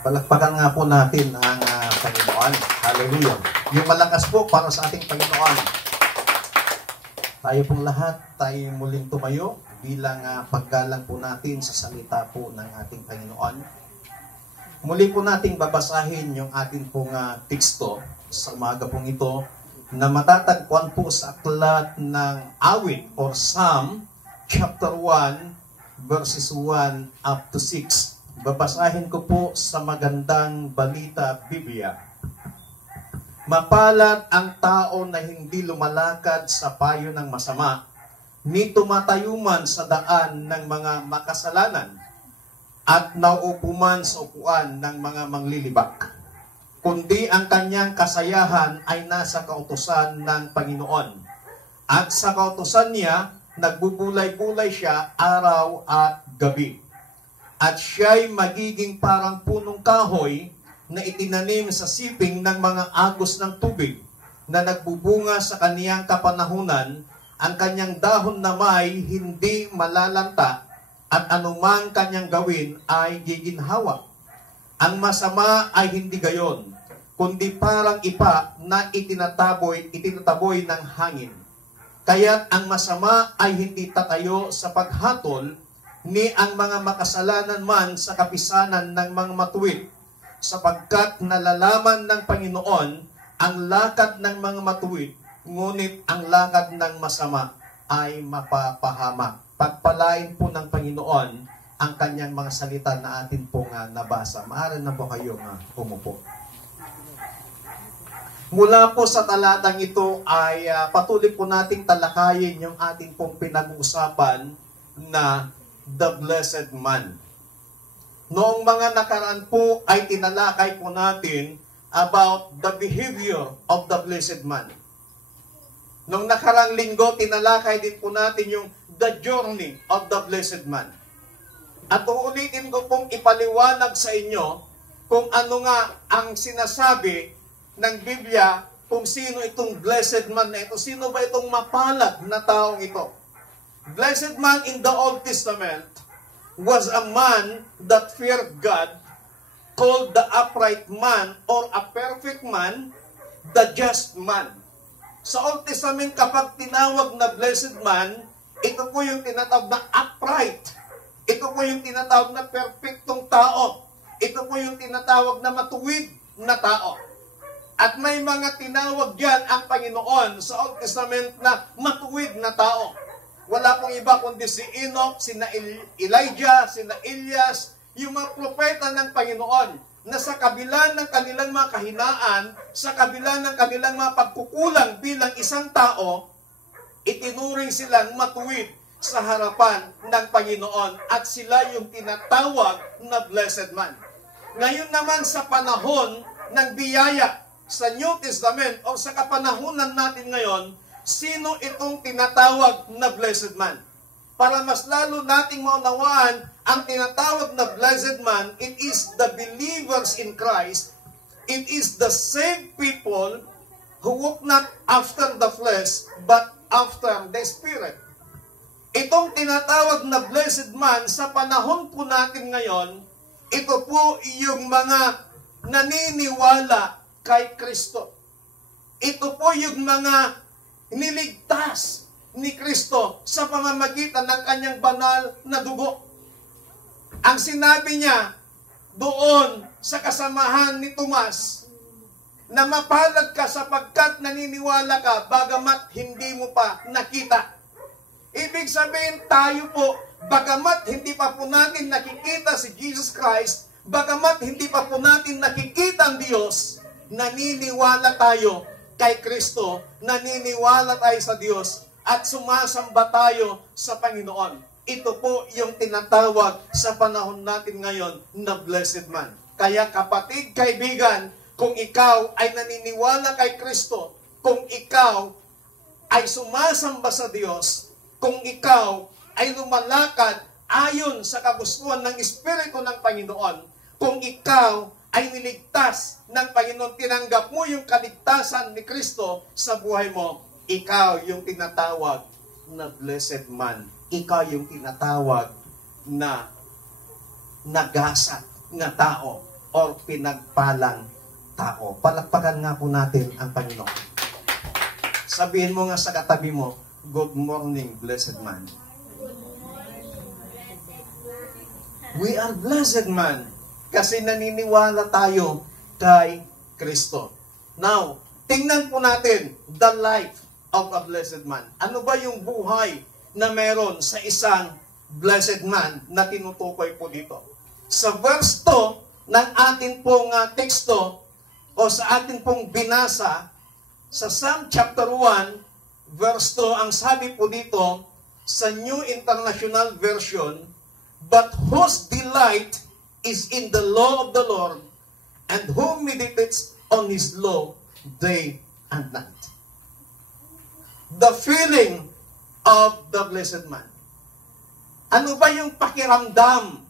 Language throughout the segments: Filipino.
Palakpakan nga po natin ang Panginoon. Hallelujah. Yung malakas po para sa ating Panginoon. Tayo pong lahat, tayo muling tumayo bilang paggalang po natin sa salita po ng ating Panginoon. Muli po nating babasahin yung ating pong teksto sa umaga pong ito na matatagpuan po sa aklat ng awit or Psalm chapter 1 verses 1 up to 6. Babasahin ko po sa Magandang Balita Biblia. Mapalad ang tao na hindi lumalakad sa payo ng masama, ni tumatayo man sa daan ng mga makasalanan, at nauupo man sa upuan ng mga manglilibak. Kundi ang kanyang kasayahan ay nasa kautusan ng Panginoon. At sa kautusan niya, nagbubulay-bulay siya araw at gabi. At siya'y magiging parang punong kahoy na itinanim sa siping ng mga agos ng tubig na nagbubunga sa kaniyang kapanahunan. Ang kanyang dahon na may hindi malalanta at anumang kanyang gawin ay giginhawa. Ang masama ay hindi gayon, kundi parang ipa na itinataboy ng hangin. Kaya't ang masama ay hindi tatayo sa paghatol, ni ang mga makasalanan man sa kapisanan ng mga matuwid, sapagkat nalalaman ng Panginoon ang lakad ng mga matuwid, ngunit ang lakad ng masama ay mapapahamak. Pagpalain po ng Panginoon ang kanyang mga salita na atin pong nabasa. Maaari na po kayong umupo. Mula po sa talatang ito ay patuloy po nating talakayin yung ating pong pinag-uusapan na the blessed man. Noong mga nakaraan po ay tinalakay po natin about the behavior of the blessed man. Noong nakarang linggo, tinalakay din po natin yung the journey of the blessed man. At uulitin ko pong ipaliwanag sa inyo kung ano nga ang sinasabi ng Biblia kung sino itong blessed man na ito. Sino ba itong mapalad na taong ito? Blessed man in the Old Testament was a man that feared God, called the upright man or a perfect man, the just man. Sa Old Testament, kapag tinawag na blessed man, ito po yung tinatawag na upright. Ito po yung tinatawag na perfectong tao. Ito po yung tinatawag na matuwid na tao. At may mga tinawag yan ang Panginoon sa Old Testament na matuwid na tao. Wala pong iba kundi si Enoch, sina Elijah, sina Elias, yung mga propeta ng Panginoon na sa kabila ng kanilang mga kahinaan, sa kabila ng kanilang mga pagkukulang bilang isang tao, itinuring silang matuwid sa harapan ng Panginoon at sila yung tinatawag na blessed man. Ngayon naman sa panahon ng biyaya sa New Testament o sa kapanahunan natin ngayon, sino itong tinatawag na blessed man? Para mas lalo nating maunawaan ang tinatawag na blessed man, it is the believers in Christ. It is the saved people who walk not after the flesh, but after the Spirit. Itong tinatawag na blessed man sa panahon po natin ngayon, ito po yung mga naniniwala kay Kristo. Ito po yung mga niligtas ni Kristo sa pamamagitan ng kanyang banal na dugo. Ang sinabi niya doon sa kasamahan ni Tomas, na mapalad ka sapagkat naniniwala ka bagamat hindi mo pa nakita. Ibig sabihin tayo po, bagamat hindi pa po natin nakikita si Jesus Christ, bagamat hindi pa po natin nakikita ang Diyos, naniniwala tayo kay Kristo, naniniwala tayo sa Diyos, at sumasamba tayo sa Panginoon. Ito po yung tinatawag sa panahon natin ngayon na blessed man. Kaya kapatid, kaibigan, kung ikaw ay naniniwala kay Kristo, kung ikaw ay sumasamba sa Diyos, kung ikaw ay lumalakad ayon sa kagustuhan ng Espiritu ng Panginoon, kung ikaw ay niligtas ng Panginoon, tinanggap mo yung kaligtasan ni Kristo sa buhay mo, ikaw yung tinatawag na blessed man. Ikaw yung tinatawag na nagasat nga tao or pinagpalang tao. Palakpakan nga po natin ang Panginoon. Sabihin mo nga sa katabi mo, good morning, blessed man. We are blessed man kasi naniniwala tayo kay Kristo. Now, tingnan po natin the life of a blessed man. Ano ba yung buhay na meron sa isang blessed man na tinutukoy po dito? Sa verse 2 ng atin pong teksto o sa atin pong binasa sa Psalm chapter 1 verse 2, ang sabi po dito sa New International Version, but whose delight is in the law of the Lord, and who meditates on His law day and night. The feeling of the blessed man. Ano ba yung pakiramdam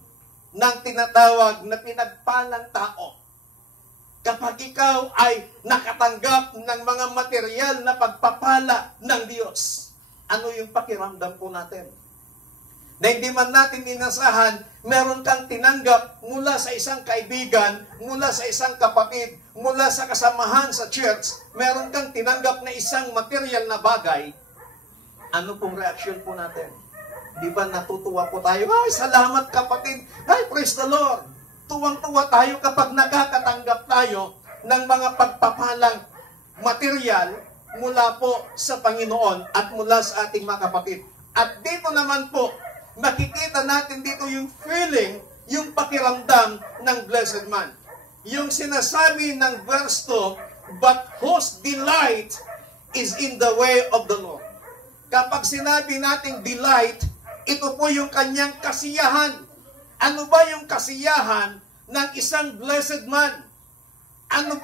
ng tinatawag na pinagpalang tao? Kapag ikaw ay nakatanggap ng mga material na pagpapala ng Diyos, ano yung pakiramdam po natin? Na hindi man natin inasahan, meron kang tinanggap mula sa isang kaibigan, mula sa isang kapatid, mula sa kasamahan sa church, meron kang tinanggap na isang material na bagay, ano pong reaksyon po natin? Di ba natutuwa po tayo? Ay, salamat kapatid! Ay, praise the Lord! Tuwang-tuwa tayo kapag nakakatanggap tayo ng mga pagpapalang material mula po sa Panginoon at mula sa ating mga kapatid. At dito naman po, makikita natin dito yung feeling, yung pakiramdam ng blessed man. Yung sinasabi ng verse 2, but whose delight is in the way of the Lord. Kapag sinabi nating delight, ito po yung kanyang kasiyahan. Ano ba yung kasiyahan ng isang blessed man?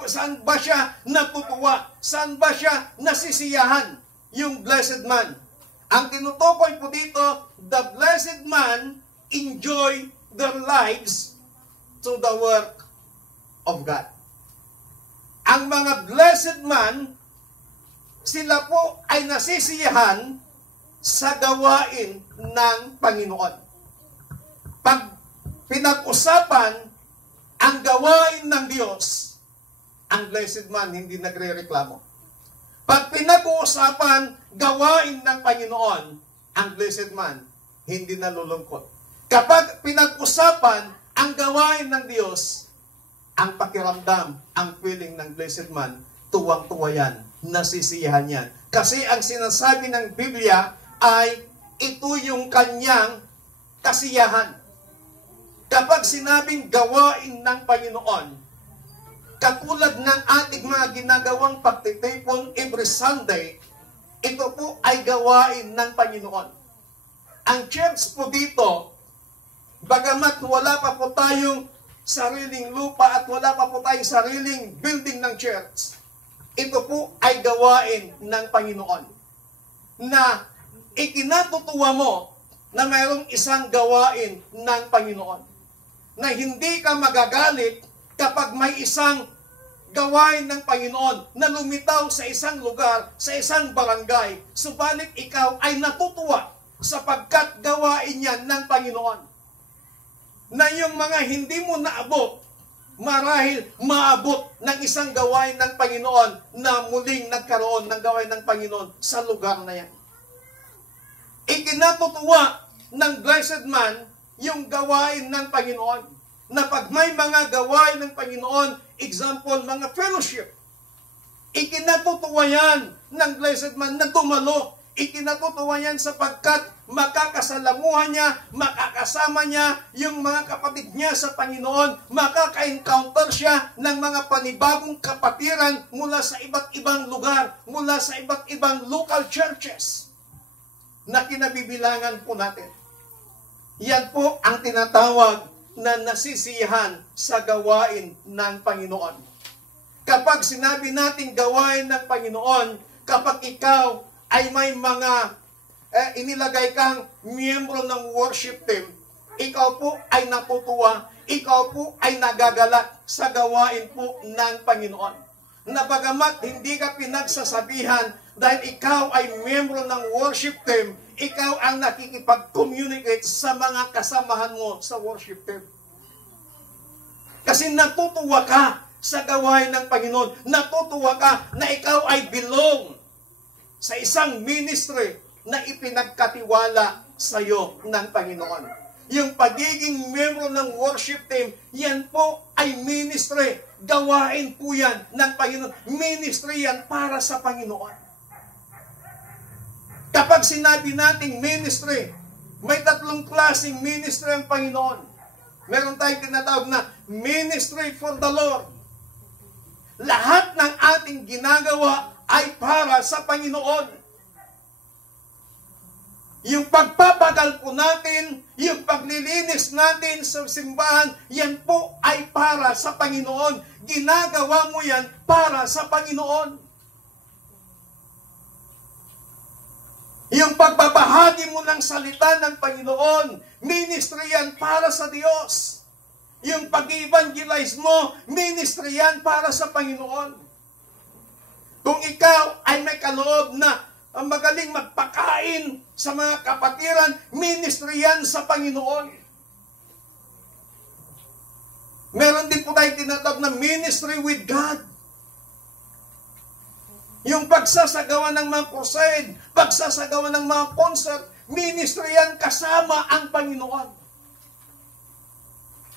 Saan ba siya natutuwa? Saan ba siya nasisiyahan? Yung blessed man. Ang tinutukoy po dito, the blessed man enjoy their lives to the work of God. Ang mga blessed man, sila po ay nasisiyahan sa gawain ng Panginoon. Pag pinag-usapan ang gawain ng Diyos, ang blessed man hindi nagre-reklamo. Pag pinag-uusapan gawain ng Panginoon, ang blessed man hindi nalulungkot. Kapag pinag-usapan ang gawain ng Diyos, ang pakiramdam, ang feeling ng blessed man, tuwang-tuwa yan, nasisiyahan yan. Kasi ang sinasabi ng Biblia ay ito yung kanyang kasiyahan. Kapag sinabing gawain ng Panginoon, katulad ng ating mga ginagawang pagtitipon every Sunday, ito po ay gawain ng Panginoon. Ang church po dito, bagamat wala pa po tayong sariling lupa at wala pa po tayong sariling building ng church, ito po ay gawain ng Panginoon. Na ikinatutuwa mo na mayroong isang gawain ng Panginoon. Na hindi ka magagalit kapag may isang gawain ng Panginoon na lumitaw sa isang lugar, sa isang barangay, subalit ikaw ay natutuwa sapagkat gawain yan ng Panginoon. Na yung mga hindi mo naabot, marahil maabot ng isang gawain ng Panginoon na muling nagkaroon ng gawain ng Panginoon sa lugar na yan. Ikinatutuwa ng blessed man yung gawain ng Panginoon. Na pag may mga gawain ng Panginoon, example, mga fellowship, ikinatutuwa yan ng blessed man na dumalo. Ikinatutuwa yan sapagkat makakasalamuhan niya, makakasama niya yung mga kapatid niya sa Panginoon, makaka-encounter siya ng mga panibagong kapatiran mula sa iba't ibang lugar, mula sa iba't ibang local churches na kinabibilangan po natin. Yan po ang tinatawag na nasisiyahan sa gawain ng Panginoon. Kapag sinabi natin gawain ng Panginoon, kapag ikaw ay may mga inilagay kang miyembro ng worship team, ikaw po ay natutuwa, ikaw po ay nagagalak sa gawain po ng Panginoon. Na bagamat hindi ka pinagsasabihan dahil ikaw ay miyembro ng worship team, ikaw ang nakikipag-communicate sa mga kasamahan mo sa worship team. Kasi natutuwa ka sa gawain ng Panginoon. Natutuwa ka na ikaw ay belong sa isang ministry na ipinagkatiwala sa iyo ng Panginoon. Yung pagiging membro ng worship team, yan po ay ministry. Gawain po yan ng Panginoon. Ministry yan para sa Panginoon. Kapag sinabi nating ministry, may tatlong klaseng ministry ang Panginoon. Meron tayong tinatawag na ministry for the Lord. Lahat ng ating ginagawa ay para sa Panginoon. Yung pagpapagal po natin, yung paglilinis natin sa simbahan, yan po ay para sa Panginoon. Ginagawa mo yan para sa Panginoon. Yung pagbabahagi mo ng salita ng Panginoon, ministry yan para sa Diyos. Yung pag-evangelize mo, ministry yan para sa Panginoon. Kung ikaw ay may kaloob na ang magaling magpakain sa mga kapatiran, ministry yan sa Panginoon. Meron din po tayong tinatawag na ministry with God. Yung pagsasagawa ng mga crusade, pagsasagawa ng mga concert, ministry yan kasama ang Panginoon.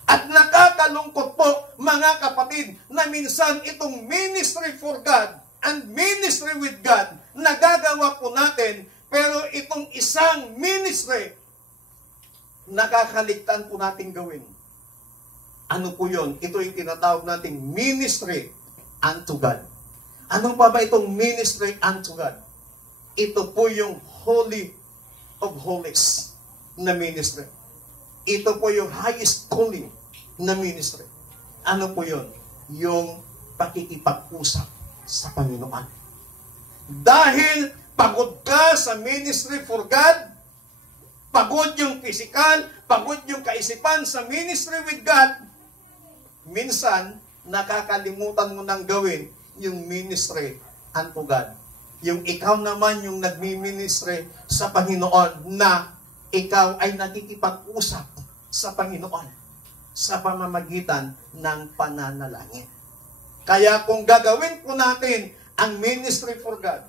At nakakalungkot po, mga kapatid, na minsan itong ministry for God and ministry with God, nagagawa po natin, pero itong isang ministry, nakakaligtaan po natin gawin. Ano po yun? Ito yung tinatawag nating ministry unto God. Ano pa ba itong ministry unto God? Ito po yung Holy of Holies na ministry. Ito po yung highest calling na ministry. Ano po yun? Yung pakikipag-usap sa Panginoon. Dahil pagod ka sa ministry for God, pagod yung physical, pagod yung kaisipan sa ministry with God, minsan nakakalimutan mo nang gawin yung ministry unto God. Yung ikaw naman yung nagmi-ministry sa Panginoon na ikaw ay nakikipag-usap sa Panginoon sa pamamagitan ng pananalangin. Kaya kung gagawin po natin ang ministry for God,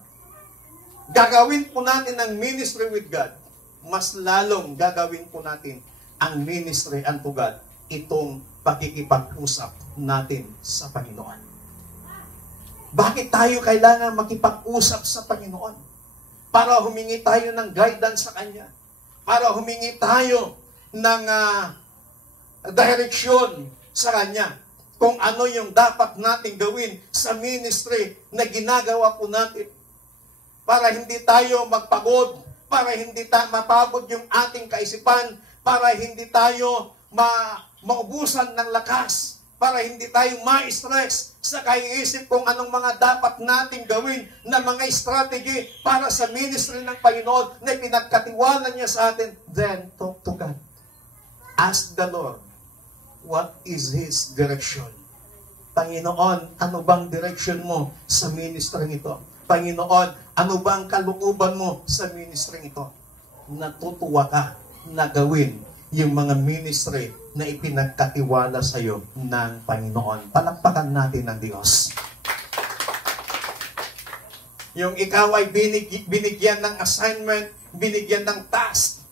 gagawin po natin ang ministry with God, mas lalong gagawin po natin ang ministry unto God, itong pakikipag-usap natin sa Panginoon. Bakit tayo kailangan makipag-usap sa Panginoon? Para humingi tayo ng guidance sa Kanya. Para humingi tayo ng direksyon sa Kanya. Kung ano yung dapat nating gawin sa ministry na ginagawa po natin. Para hindi tayo magpagod, para hindi mapagod yung ating kaisipan, para hindi tayo maubusan ng lakas, para hindi tayo ma-stress sa kaiisip kung anong mga dapat nating gawin na mga strategy para sa ministry ng Panginoon na pinagkatiwanan niya sa atin. Then, talk to God. Ask the Lord, what is His direction? Panginoon, ano bang direction mo sa ministry ito? Panginoon, ano bang kalooban mo sa ministry ito? Natutuwa ka na gawin yung mga ministry na ipinagkatiwala sa iyo ng Panginoon. Palakpakan natin ang Diyos. Yung ikaw ay binigyan ng assignment, binigyan ng task.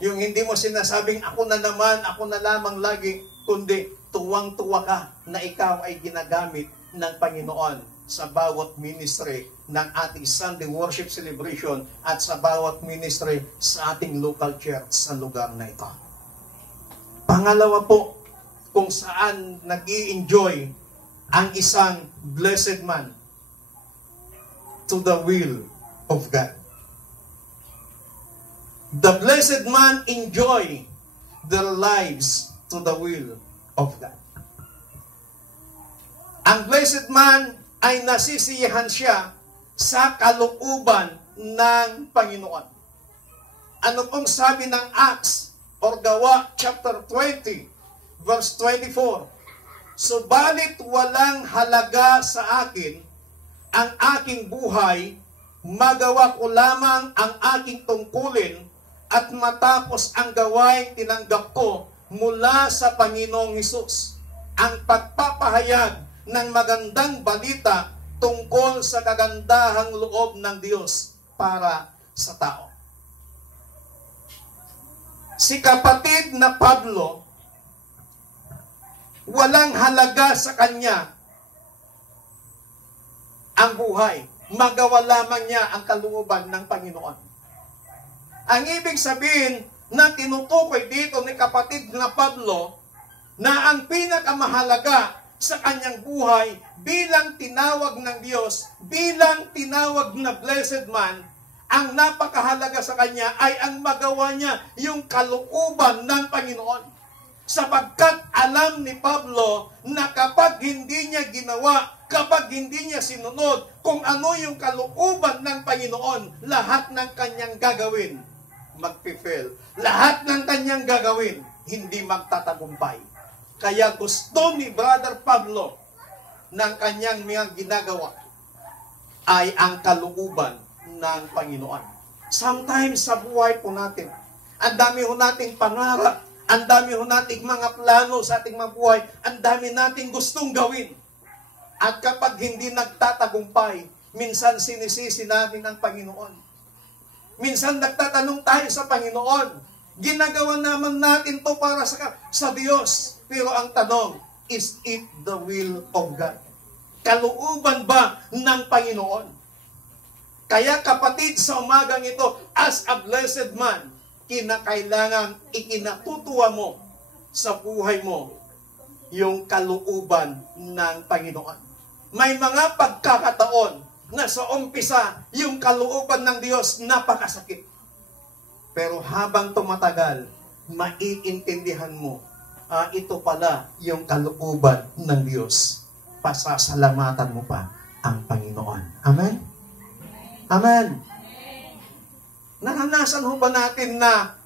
Yung hindi mo sinasabing, ako na lamang lagi, kundi tuwang-tuwa ka na ikaw ay ginagamit ng Panginoon sa bawat ministry ng ating Sunday worship celebration at sa bawat ministry sa ating local church sa lugar na ito. Pangalawa po, kung saan nag-i-enjoy ang isang blessed man to the will of God. The blessed man enjoy their lives to the will of God. Ang blessed man ay nasisiyahan siya sa kalooban ng Panginoon. Ano pong sabi ng Acts or Gawa chapter 20 verse 24? Subalit walang halaga sa akin ang aking buhay, magawa ko lamang ang aking tungkulin at matapos ang gawain tinanggap ko mula sa Panginoong Hesus. ang pagpapahayag ng magandang balita tungkol sa kagandahang loob ng Diyos para sa tao. Si kapatid na Pablo, walang halaga sa kanya ang buhay. Magawa lamang niya ang kalooban ng Panginoon. Ang ibig sabihin na tinutukoy dito ni kapatid na Pablo na ang pinakamahalaga sa kanyang buhay bilang tinawag ng Diyos, bilang tinawag na blessed man, ang napakahalaga sa kanya ay ang magawa niya yung kalooban ng Panginoon. Sapagkat alam ni Pablo na kapag hindi niya ginawa, kapag hindi niya sinunod kung ano yung kalooban ng Panginoon, lahat ng kanyang gagawin, magpifail. Lahat ng kanyang gagawin, hindi magtatagumpay. Kaya gusto ni Brother Pablo ng kanyang mga ginagawa ay ang kalooban ng Panginoon. Sometimes sa buhay po natin, ang dami ho nating pangarap, ang dami ho nating mga plano sa ating mga buhay, ang dami nating gustong gawin. At kapag hindi nagtatagumpay, minsan sinisisi natin ang Panginoon. Minsan nagtatanong tayo sa Panginoon, ginagawa naman natin to para sa Diyos. Pero ang tanong, is it the will of God? Kalooban ba ng Panginoon? Kaya kapatid, sa umagang ito, as a blessed man, kinakailangang ikinatutuwa mo sa buhay mo yung kalooban ng Panginoon. May mga pagkakataon na sa umpisa, yung kalooban ng Diyos napakasakit. Pero habang tumatagal, maiintindihan mo, ito pala yung kalooban ng Diyos. Pasasalamatan mo pa ang Panginoon. Amen? Amen. Naranasan ho ba natin na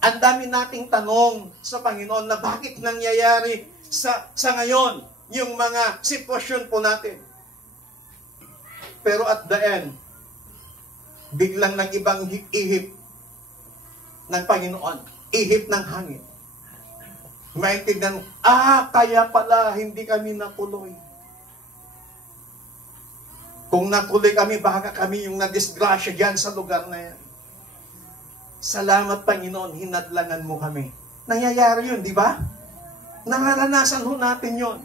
ang dami nating tanong sa Panginoon na bakit nangyayari sa ngayon yung mga sitwasyon po natin? Pero at the end, biglang ng ibang ihip ng Panginoon, ihip ng hangin. Maintindihan, kaya pala hindi kami natuloy. Kung natuloy kami, baka kami yung nadisgrasya dyan sa lugar na yan. Salamat Panginoon, hinadlangan mo kami. Nangyayari yun, di ba? Naranasan ho natin yun.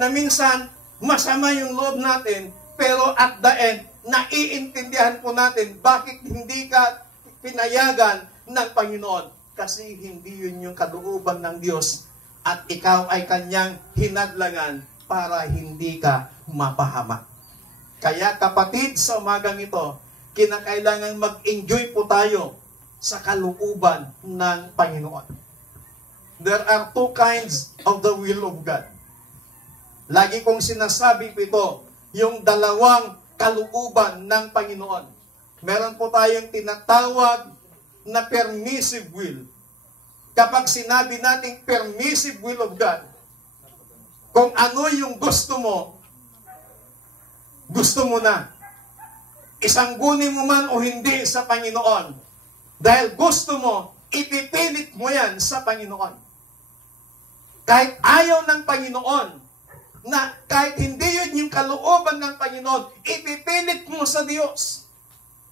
Na minsan, masama yung loob natin, pero at the end, naiintindihan po natin bakit hindi ka pinayagan ng Panginoon. Kasi hindi yun yung kalooban ng Diyos at ikaw ay kanyang hinadlangan para hindi ka mapahamak. Kaya kapatid, sa umagang ito, kinakailangan mag-enjoy po tayo sa kalooban ng Panginoon. There are two kinds of the will of God. Lagi kong sinasabi po ito, yung dalawang kalooban ng Panginoon. Meron po tayong tinatawag na permissive will. Kapag sinabi nating permissive will of God, kung ano yung gusto mo na. Isanggunin mo man o hindi sa Panginoon. Dahil gusto mo, ipipilit mo yan sa Panginoon. Kahit ayaw ng Panginoon, na kahit hindi yun yung kalooban ng Panginoon, ipipilit mo sa Diyos.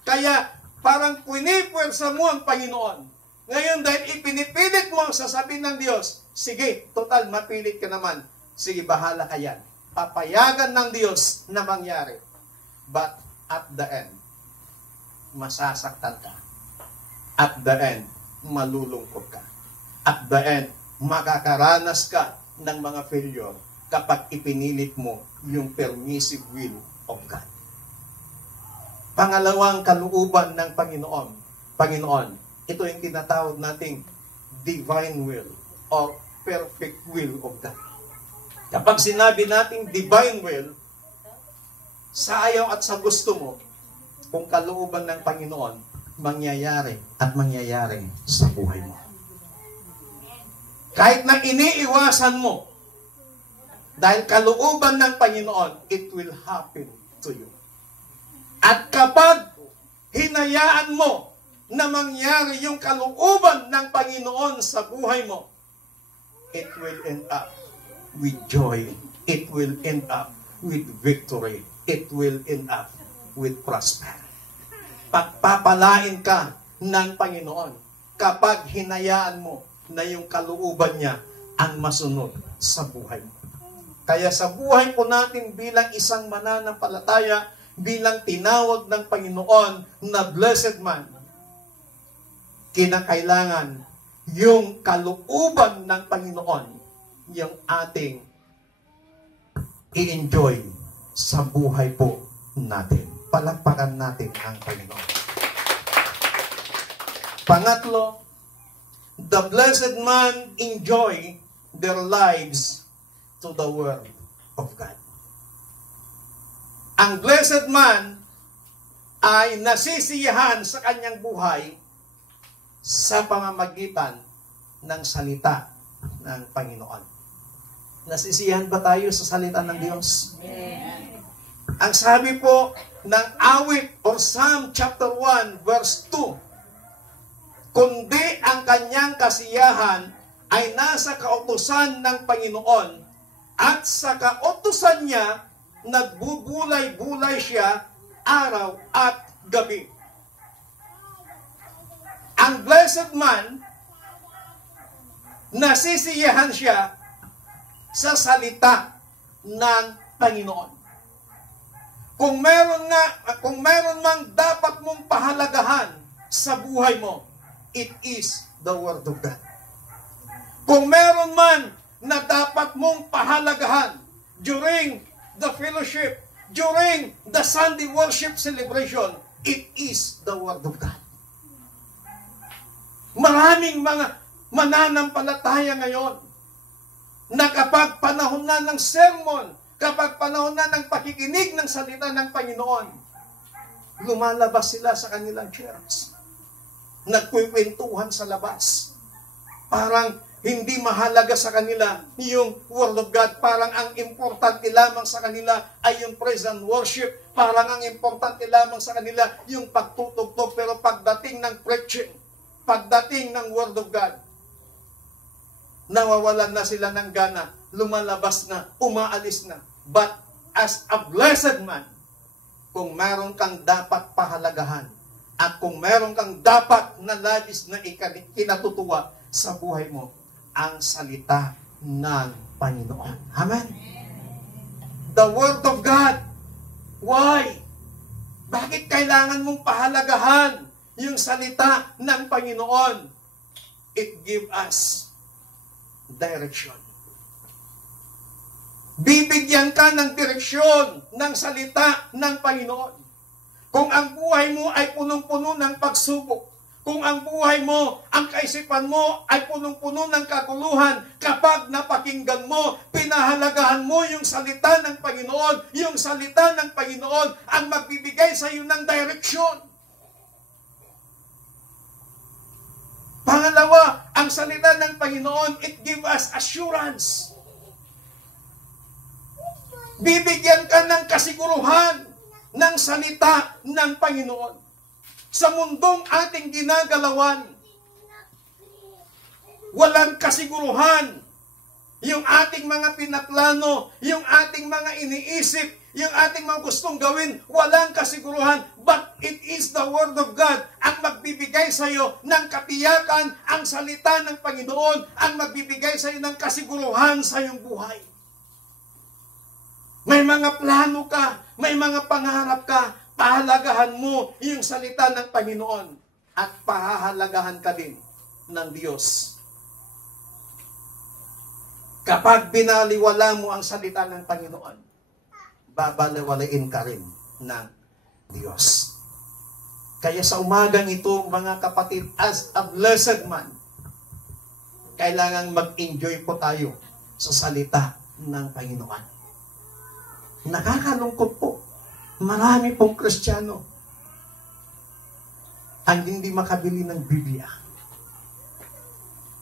Kaya parang pinipuwersa mo ang Panginoon. Ngayon dahil ipinipilit mo, sasabihin ng Diyos, sige, total, mapilit ka naman. Sige, bahala ka yan. Papayagan ng Diyos na mangyari. But at the end, masasaktan ka. At the end, malulungkot ka. At the end, makakaranas ka ng mga failure kapag ipinilit mo yung permissive will of God. Pangalawang kalooban ng Panginoon, ito yung tinatawag nating divine will or perfect will of God. Kapag sinabi nating divine will, sa ayaw at sa gusto mo, kung kalooban ng Panginoon, mangyayari at mangyayari sa buhay mo. Kahit na iniiwasan mo, dahil kalooban ng Panginoon, it will happen to you. At kapag hinayaan mo na mangyari yung kalooban ng Panginoon sa buhay mo, it will end up with joy. It will end up with victory. It will end up with prosperity. Pagpapalain ka ng Panginoon kapag hinayaan mo na yung kalooban niya ang masunod sa buhay mo. Kaya sa buhay po natin bilang isang mananampalataya, bilang tinawag ng Panginoon na blessed man, kinakailangan yung kalooban ng Panginoon yung ating i-enjoy sa buhay po natin. Palakpakan natin ang Panginoon. Pangatlo, the blessed man enjoy their lives to the word of God. Ang blessed man ay nasisiyahan sa kanyang buhay sa pamamagitan ng salita ng Panginoon. Nasisiyahan ba tayo sa salita ng Diyos? Amen. Ang sabi po ng awit or Psalm chapter 1 verse 2, kundi ang kanyang kasiyahan ay nasa kautusan ng Panginoon at sa kautusan niya nagbubulay-bulay siya araw at gabi. Ang blessed man, nasisiyahan siya sa salita ng Panginoon. Kung meron mang dapat mong pahalagahan sa buhay mo, it is the Word of God. Kung meron man na dapat mong pahalagahan during the fellowship, during the Sunday worship celebration, it is the Word of God. Maraming mga mananampalataya ngayon na kapag panahon na ng sermon, kapag panahon na ng pakikinig ng salita ng Panginoon, lumalabas sila sa kanilang church. Nagkukwentuhan sa labas. Parang hindi mahalaga sa kanila yung Word of God. Parang ang importante lamang sa kanila ay yung praise and worship. Parang ang importante lamang sa kanila yung pagtutugtog. Pero pagdating ng preaching, pagdating ng Word of God, nawawalan na sila ng gana, lumalabas na, umaalis na. But as a blessed man, kung meron kang dapat pahalagahan at kung meron kang dapat na labis na kinatutuwa sa buhay mo, ang salita ng Panginoon. Amen? The Word of God. Why? Bakit kailangan mong pahalagahan yung salita ng Panginoon? It gives us direction. Bibigyan ka ng direksyon ng salita ng Panginoon. Kung ang buhay mo ay punong-puno ng pagsubok, kung ang buhay mo, ang kaisipan mo ay punong-puno ng kaguluhan, kapag napakinggan mo, pinahalagahan mo yung salita ng Panginoon, yung salita ng Panginoon ang magbibigay sa iyo ng direksyon. Pangalawa, ang salita ng Panginoon, it gives us assurance. Bibigyan ka ng kasiguruhan ng salita ng Panginoon. Sa mundong ating ginagalawan, walang kasiguruhan. Yung ating mga pinaplano, yung ating mga iniisip, yung ating mga gustong gawin, walang kasiguruhan. But it is the Word of God ang magbibigay sa iyo ng katiyakan, ang salita ng Panginoon ang magbibigay sa iyo ng kasiguruhan sa iyong buhay. May mga plano ka, may mga pangarap ka, pahalagahan mo yung salita ng Panginoon at pahahalagahan ka din ng Diyos. Kapag binaliwala mo ang salita ng Panginoon, babaliwalain ka rin ng Diyos. Kaya sa umagang ito, mga kapatid, as a blessed man, kailangan mag-enjoy po tayo sa salita ng Panginoon. Nakakalungkot po. Marami pong Kristiyano ang hindi makabili ng Biblia.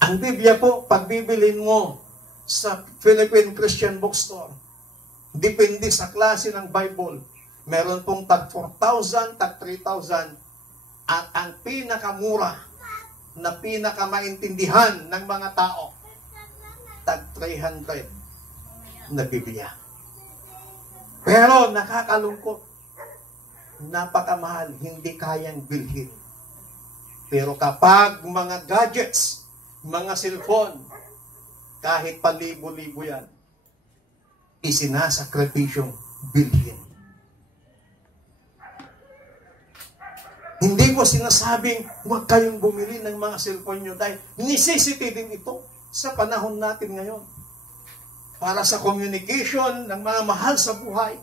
Ang Biblia po, pag bibilin mo sa Philippine Christian Bookstore, depende sa klase ng Bible, meron pong tag 4,000, tag 3,000, at ang pinakamura na pinakamaintindihan ng mga tao, tag 300. na Biblia. Pero nakakalungkot, napakamahal, hindi kayang bilhin. Pero kapag mga gadgets, mga cellphone, kahit palibo-libo yan, isinasakripisyong bilhin. Hindi ko sinasabing huwag kayong bumili ng mga cellphone nyo dahil necessity din ito sa panahon natin ngayon. Para sa communication ng mga mahal sa buhay.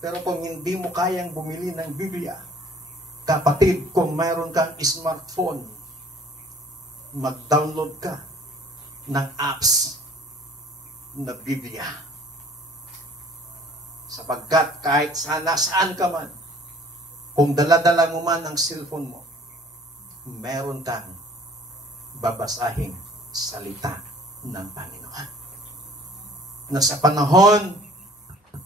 Pero kung hindi mo kayang bumili ng Biblia, kapatid, kung mayroon kang smartphone, mag-download ka ng apps na Biblia. Sapagkat kahit saan ka man, kung dala-dala mo man ang cellphone mo, meron kang babasahing salita ng Panginoon. Na sa panahon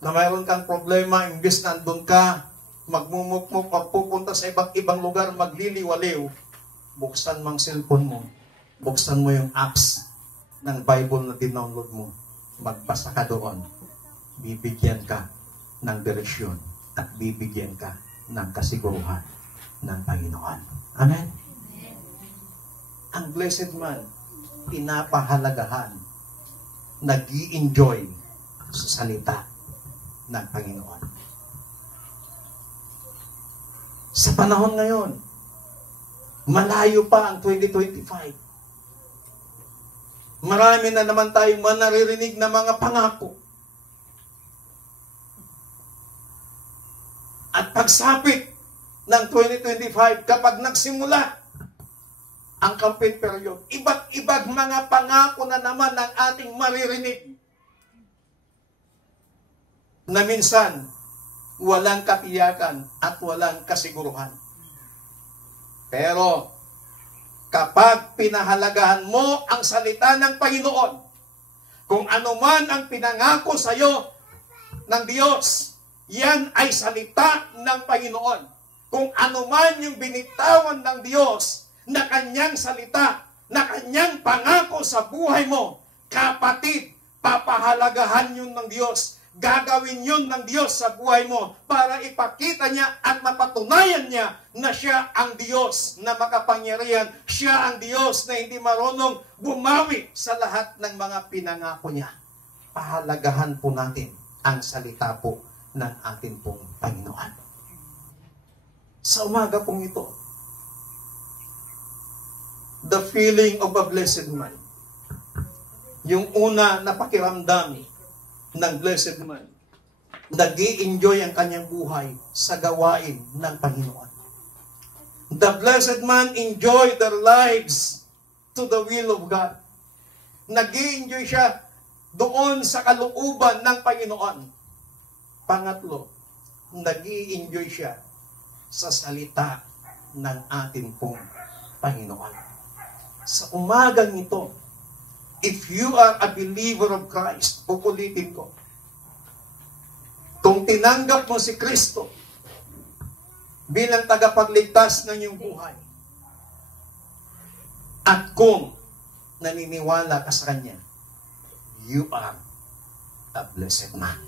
na mayroon kang problema, imbis na andun ka, magmumukmuk, pupunta sa ibang lugar, magliliwaliw, buksan mo ang cellphone mo, buksan mo yung apps ng Bible na dinownload mo, magbasa ka doon, bibigyan ka ng direksyon at bibigyan ka ng kasiguruhan ng Panginoon. Amen? Ang blessed man, pinapahalagahan, nag-i-enjoy sa salita ng Panginoon. Sa panahon ngayon, malayo pa ang 2025. Marami na naman tayong naririnig na mga pangako. At pagsapit ng 2025, kapag nagsimula ang campaign period, iba't ibang mga pangako na naman ang ating maririnig na minsan walang katiyakan at walang kasiguruhan. Pero kapag pinahalagahan mo ang salita ng Panginoon, kung ano man ang pinangako sa iyo ng Diyos, yan ay salita ng Panginoon. Kung ano man yung binitawan ng Diyos na kanyang salita, na kanyang pangako sa buhay mo, kapatid, papahalagahan yun ng Diyos. Gagawin yun ng Diyos sa buhay mo para ipakita niya at mapatunayan niya na siya ang Diyos na makapangyarihan. Siya ang Diyos na hindi marunong bumawi sa lahat ng mga pinangako niya. Pahalagahan po natin ang salita po ng ating pong Panginoon. Sa umaga pong ito, the feeling of a blessed man, yung una na pakiramdam ng blessed man, nag-i-enjoy ang kanyang buhay sa gawain ng Panginoon. The blessed man enjoy their lives to the will of God. Nag-i-enjoy siya doon sa kalooban ng Panginoon. Pangatlo, nag-i-enjoy siya sa salita ng ating pong Panginoon. Sa umagang ito, if you are a believer of Christ, ulitin ko, kung tinanggap mo si Kristo bilang tagapagligtas ng iyong buhay, at kung naniniwala ka sa Kanya, you are a blessed man.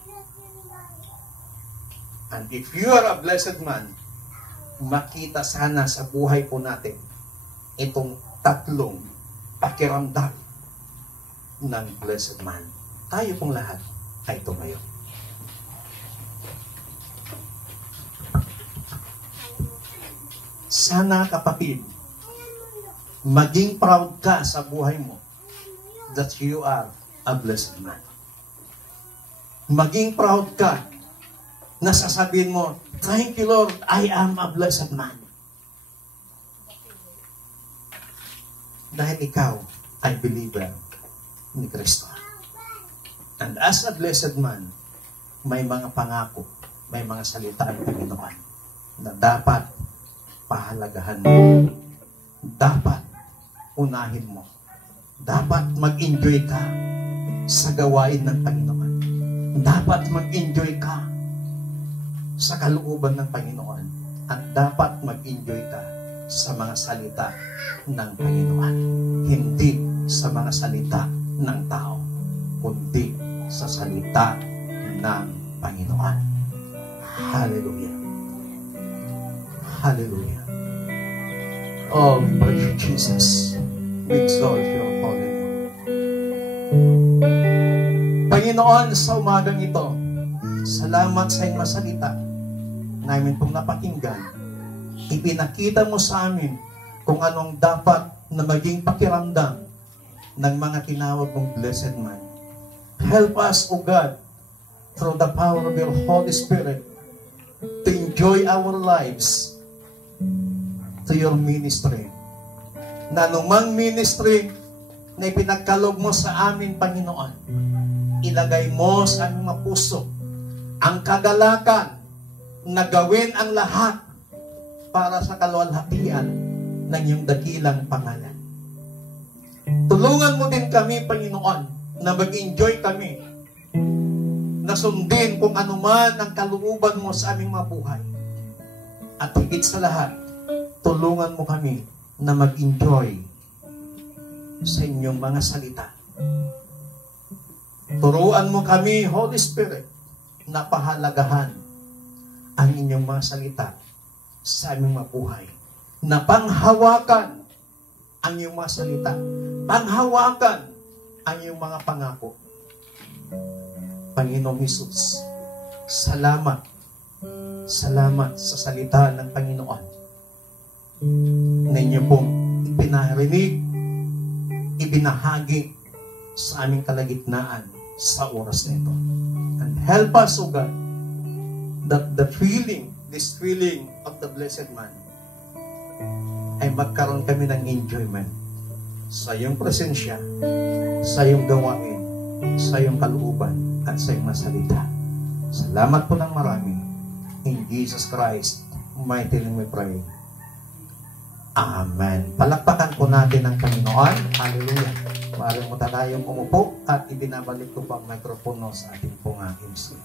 And if you are a blessed man, makita sana sa buhay po natin itong tatlong pakiramdam ng blessed man. Tayo pong lahat ay tumayo. Sana kapatid, maging proud ka sa buhay mo that you are a blessed man. Maging proud ka na sasabihin mo, thank you Lord, I am a blessed man. Dahil ikaw ay believer ni Kristo. And as a blessed man, may mga pangako, may mga salita ng Panginoon na dapat pahalagahan mo. Dapat unahin mo. Dapat mag-enjoy ka sa gawain ng Panginoon. Dapat mag-enjoy ka sa kalooban ng Panginoon. At dapat mag-enjoy ka sa mga salita ng Panginoon. Hindi sa mga salita ng tao. kundi sa salita ng Panginoon. Hallelujah. Hallelujah. Oh, we praise you, Jesus. We exalt your holy name. Panginoon, sa umagang ito, salamat sa iyong masalita namin pong napakinggan. Ipinakita mo sa amin kung anong dapat na maging pakiramdam ng mga tinawag mong blessed man. Help us, O God, through the power of your Holy Spirit, to enjoy our lives to your ministry. Na anumang ministry na ipinagkaloob mo sa amin, Panginoon, ilagay mo sa aming mga puso ang kagalakan na gawin ang lahat para sa kaluwalhatian ng iyong dakilang pangalan. Tulungan mo din kami, Panginoon, na mag-enjoy kami, na sundin kung anuman ang kalooban mo sa aming mga buhay. At higit sa lahat, tulungan mo kami na mag-enjoy sa inyong mga salita. Turuan mo kami, Holy Spirit, na pahalagahan ang inyong mga salita sa aming mga buhay. Na panghawakan ang iyong mga salita. Panghawakan ang iyong mga pangako. Panginoong Hesus, salamat. Salamat sa salita ng Panginoon na inyo pong ipinarinig, ibinahagi sa aming kalagitnaan sa oras na ito. And help us, O God, that this feeling of the blessed man, ay magkaroon kami ng enjoyment sa iyong presensya, sa iyong gawain, sa iyong kalooban, at sa iyong masalita. Salamat po ng marami. In Jesus Christ, mighty name we pray. Amen. Palakpakan po natin ang Panginoon. Hallelujah. Maaaring mo tayong umupo at ibinabalik ko po ang mikropono sa ating pong MC.